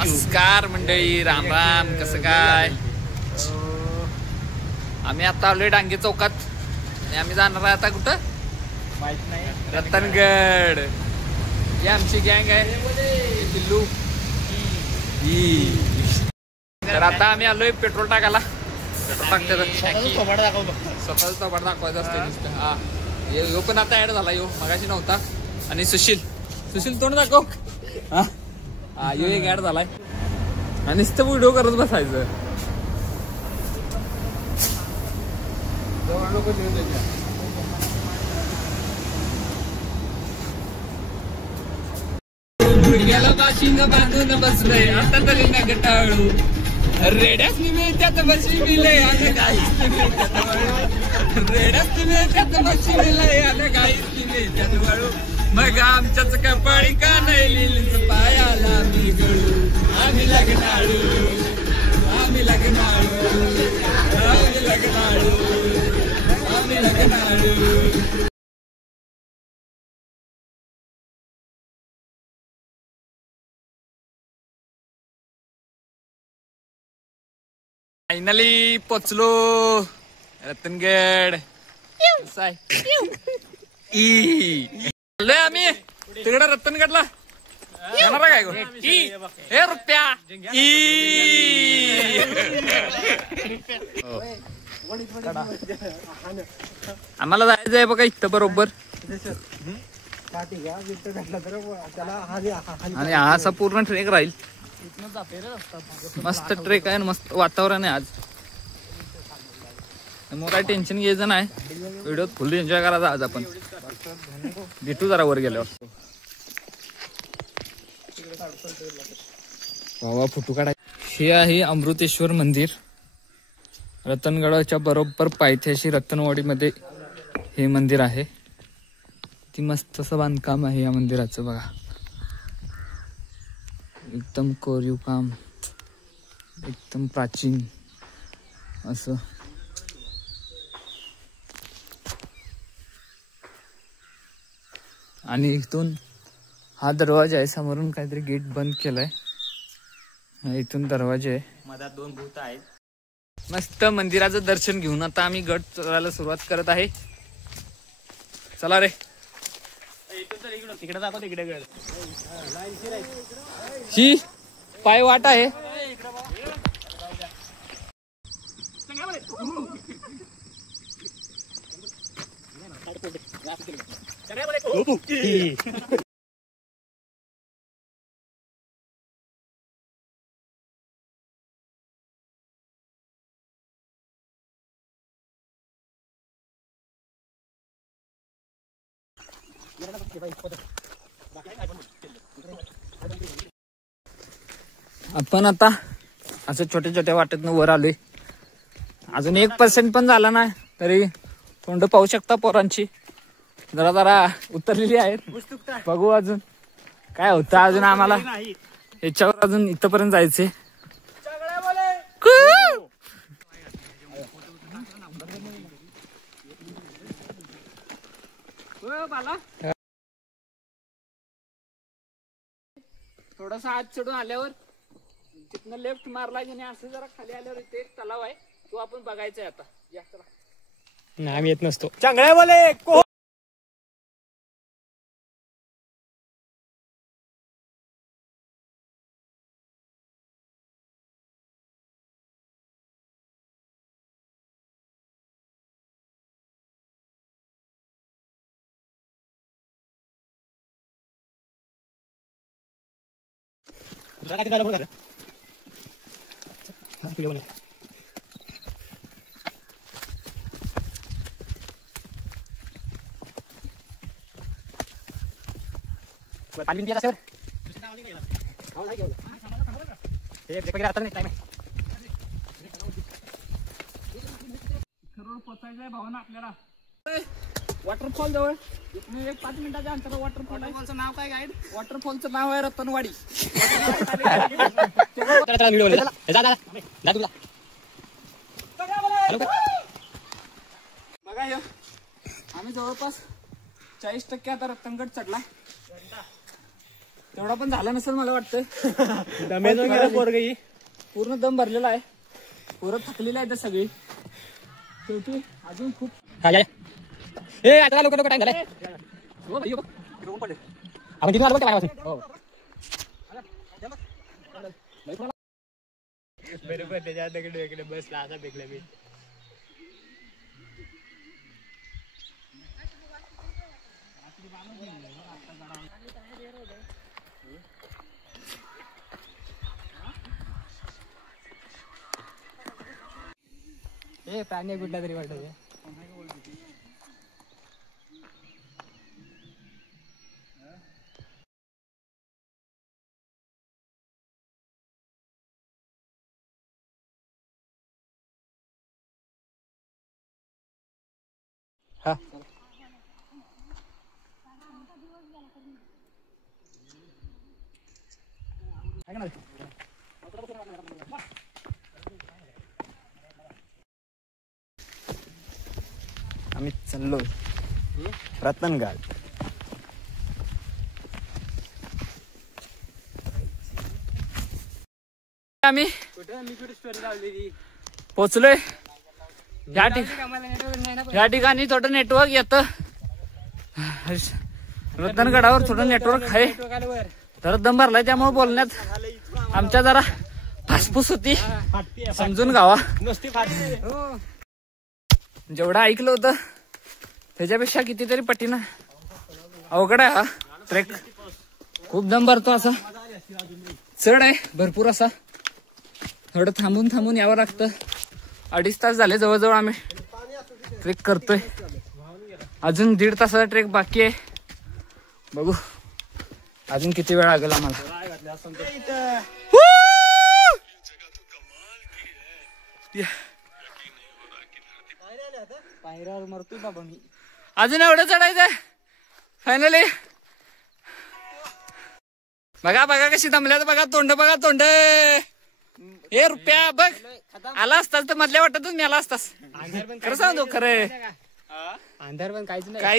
नमस्कार मंडळी, राम राम. कसं काय? आम्ही आता आलोय डांगे चौकात आणि आम्ही जाणार आहे आता कुठं माहित नाही. रतनगड. ही आमची गँग आहे, दिल्लू. तर आता आम्ही आलोय पेट्रोल टाकायला. पेट्रोल टाकते स्वतःच थोबाड दाखवायचं असतं नुसतं. हा, यो पण आता ऍड झाला. यो मगाशी नव्हता. आणि सुशील तोंड दाखव. हा, यो एक ऍड झालाय आणि नुसतं व्हिडिओ करत बसायचं. गुडघ्याला बाशिंग बांधून बसलंय आता तरी ना गटाळू. रेड्याच मिळत्यात बशी मिले आणि गाईच मिळत्यात वळू. रेड्याच मिळत्यात बशी मिले आणि गाईच मिळत्यात वळू. मग आमच्याच कपाळी का नाही लिहिलीच पायाला मी गळू. आम्ही लग्नाळू, आम्ही लग्नाळू, आम्ही लग्नाळू, आम्ही लग्नाळू. फायनली पोचलो रतनगड. आलोय आम्ही तिकडे रतनगडला. येणार काय गो? हे रुपया आम्हाला जायचंय बघा इथं बरोबर. आणि हा असा पूर्ण ट्रेक राहील. मस्त ट्रेक आहे, मस्त वातावरण आहे आज. मग काय टेन्शन घ्यायचं नाही. व्हिडिओ फुल एन्जॉय करायचा आज आपण. भेटू जरा वर गेल्यावर. वा फोटो काढा. हे आहे अमृतेश्वर मंदिर. रतनगडाच्या बरोबर पायथ्याशी रतनवाडी मध्ये हे मंदिर आहे. ती मस्त असं बांधकाम आहे या मंदिराचं बघा. एकदम कोरीव काम, एकदम प्राचीन असं. आणि इथून हा दरवाजा आहे. समोरून काहीतरी गेट बंद केलाय. इथून दरवाजे आहे. मधात दोन भूत आहेत. मस्त मंदिराचं दर्शन घेऊन आता आम्ही गड चढायला सुरुवात करत आहे. चला रे. तिकडे दाखव, तिकडे गड. ही पाय वाट आहे. आपण आता असं छोट्या छोट्या वाटेतनं वर आलोय. अजून 1% पण झाला नाही तरी तोंड पाहू शकता पोरांची. जरा जरा उतरलेली आहेत. बघू अजून काय होतं. अजून आम्हाला याच्यावर अजून इथपर्यंत जायचंय. थोडासा आत चढून आल्यावर तिथनं लेफ्ट मारला की नाही असं जरा खाली आल्यावर इथे एक तलाव आहे. तो आपण बघायचा आहे आता. या चला. नाही, आम्ही येत नसतो. चांगल्या बोले. पाणी पिया सर. पोचायचंय भावना आपल्याला. वॉटरफॉल जवळ इथून एक 5 मिनिटाच्या अंतरावर वॉटरफॉल आहे. वॉटरफॉलचं नाव काय गाईड? वॉटरफॉलचं नाव आहे रतनवाडी. बघा हे आम्ही जवळपास 40% आता रतनगड चढलाय. तेवढा पण झाला नसेल मला वाटतं. दमेजून गेला पोरग ही. पूर्ण दम भरलेला आहे. पोरं थकलेली आहेत सगळी. शेवटी अजून खूप आता लोक टाइम झालाय. आपण किती आलो बघ बरोबर त्याच्या दगड बसला असा बेकला मी. प्राणी कुठला तरी वाटत. हा आम्ही चाललो रतनगड. आम्ही पोचलोय. या ठिकाणी थोडं नेटवर्क येतं. रतनगडावर थोडं नेटवर्क आहे. तर दम भरलाय त्यामुळे बोलण्यात आमच्या जरा फासफूस होती. समजून गावा. जेवढं ऐकलं होतं त्याच्यापेक्षा कितीतरी पटीनं अवघड आहे हा ट्रेक. खूप दम भरतो. असा चढ आहे भरपूर. असा थोडं थांबून थांबून यावं लागतं. 2.5 तास झाले जवळजवळ आम्ही ट्रेक करतोय. अजून 1.5 तासाचा ट्रेक बाकी आहे. बघू अजून किती वेळ लागेल आम्हाला. अजून एवढं चढायचंय फायनली. बघा बघा कशी दमल्यात. बघा तोंड बघा तोंड. हे रुपया बघ आला असतास तर मधल्या वाटतच मी आला असतास. खरं सांगतो खरं. अंधार पण काहीच नाही.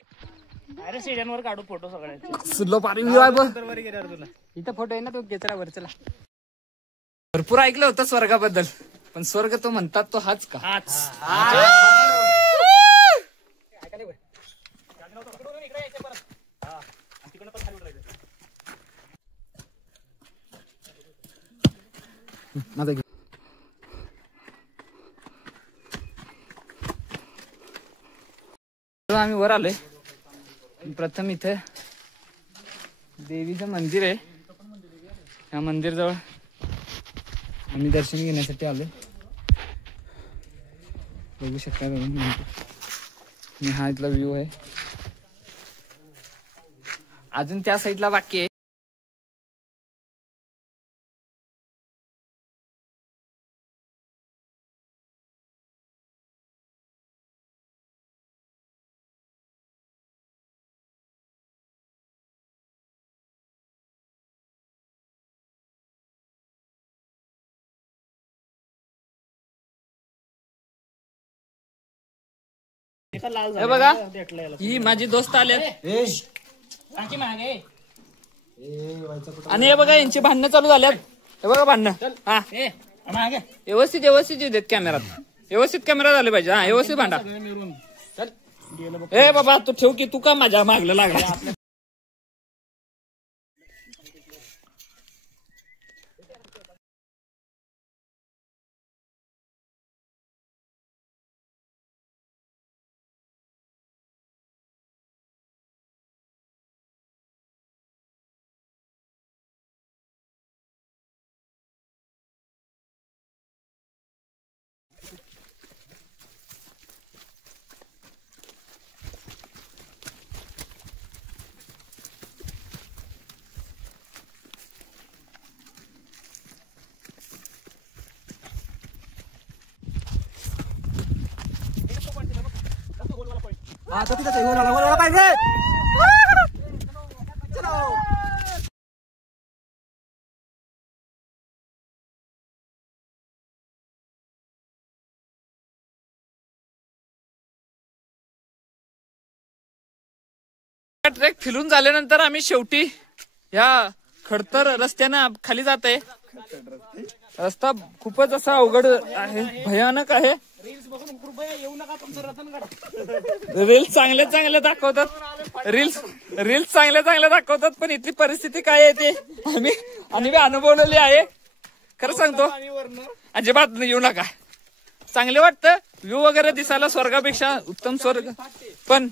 अरे स्टेडियमवर काढू फोटो सगळ्यांचे. सुलो पारी व्ह्यू आहे बघ. इथं फोटो आहे ना तो केचरा वर. चला भरपूर ऐकलं होतं स्वर्गाबद्दल पण स्वर्ग तो म्हणतात तो हाच का. माझा आम्ही वर आलोय. प्रथम इथे देवीचं मंदिर आहे. या मंदिर जवळ आम्ही दर्शन घेण्यासाठी आलो. बघू शकता तुम्ही. हा इथला व्ह्यू आहे. अजून त्या साईडला बाकी आहे. हे बघा ही माझी दोस्त आले आणि हे बघा यांची भांडणं चालू झाल्यात. हे बघा भांडणं. हा व्यवस्थित येऊ देत कॅमेरात. व्यवस्थित कॅमेरा झाले पाहिजे. हा व्यवस्थित भांडा. ए बाबा तू ठेव की तू का माझ्या मागलं लागला. ट्रेक फिरून झाल्यानंतर आम्ही शेवटी या खडतर रस्त्यानं खाली जात आहे. रस्ता खूपच असा अवघड आहे, भयानक आहे. रील्स चांगले दाखवतात, रील्स चांगले दाखवतात, पण इथली परिस्थिती काय आहे ते आम्ही अनुभवलेली आहे. खरं सांगतो, अजिबात येऊ नका. चांगले वाटतं, व्ह्यू वगैरे दिसायला स्वर्गापेक्षा उत्तम स्वर्ग, पण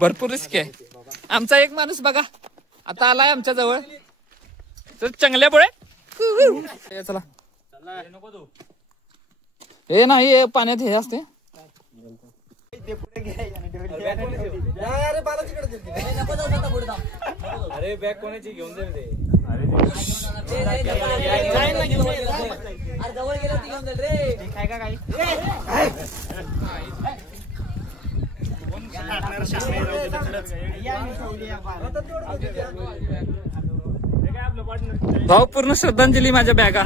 भरपूर रिस्क आहे. आमचा एक माणूस बघा आता आलाय आमच्या जवळ, तर चांगल्यामुळे चला. हे नाही, पाण्यात हे असते. अरे बॅग कोणाची घेऊन जाईल रे. जवळ गेला ती घेऊन जाईल रे. काय का काही भावपूर्ण श्रद्धांजली माझ्या बॅगा.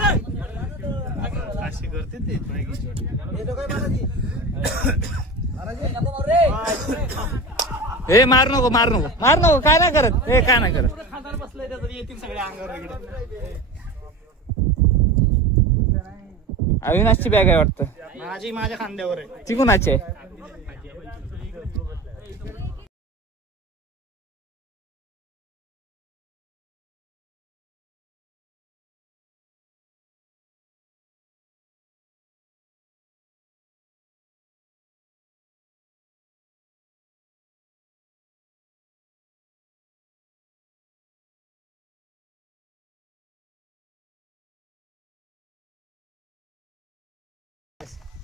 हे मार नको काय नाही करत, हे काय नाही करत. अविनाशची बॅग आहे वाटतं. माझ्या खांद्यावर आहे. ती कुणाची आहे?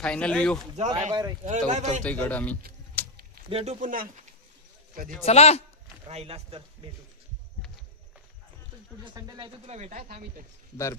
फायनल व्ह्यू तवतवतोय गड. आम्ही भेटू पुन्हा चला. राहिलास तर भेटू. पुढच्या संडेला येतो तुला भेटाय. थांब इथे. बर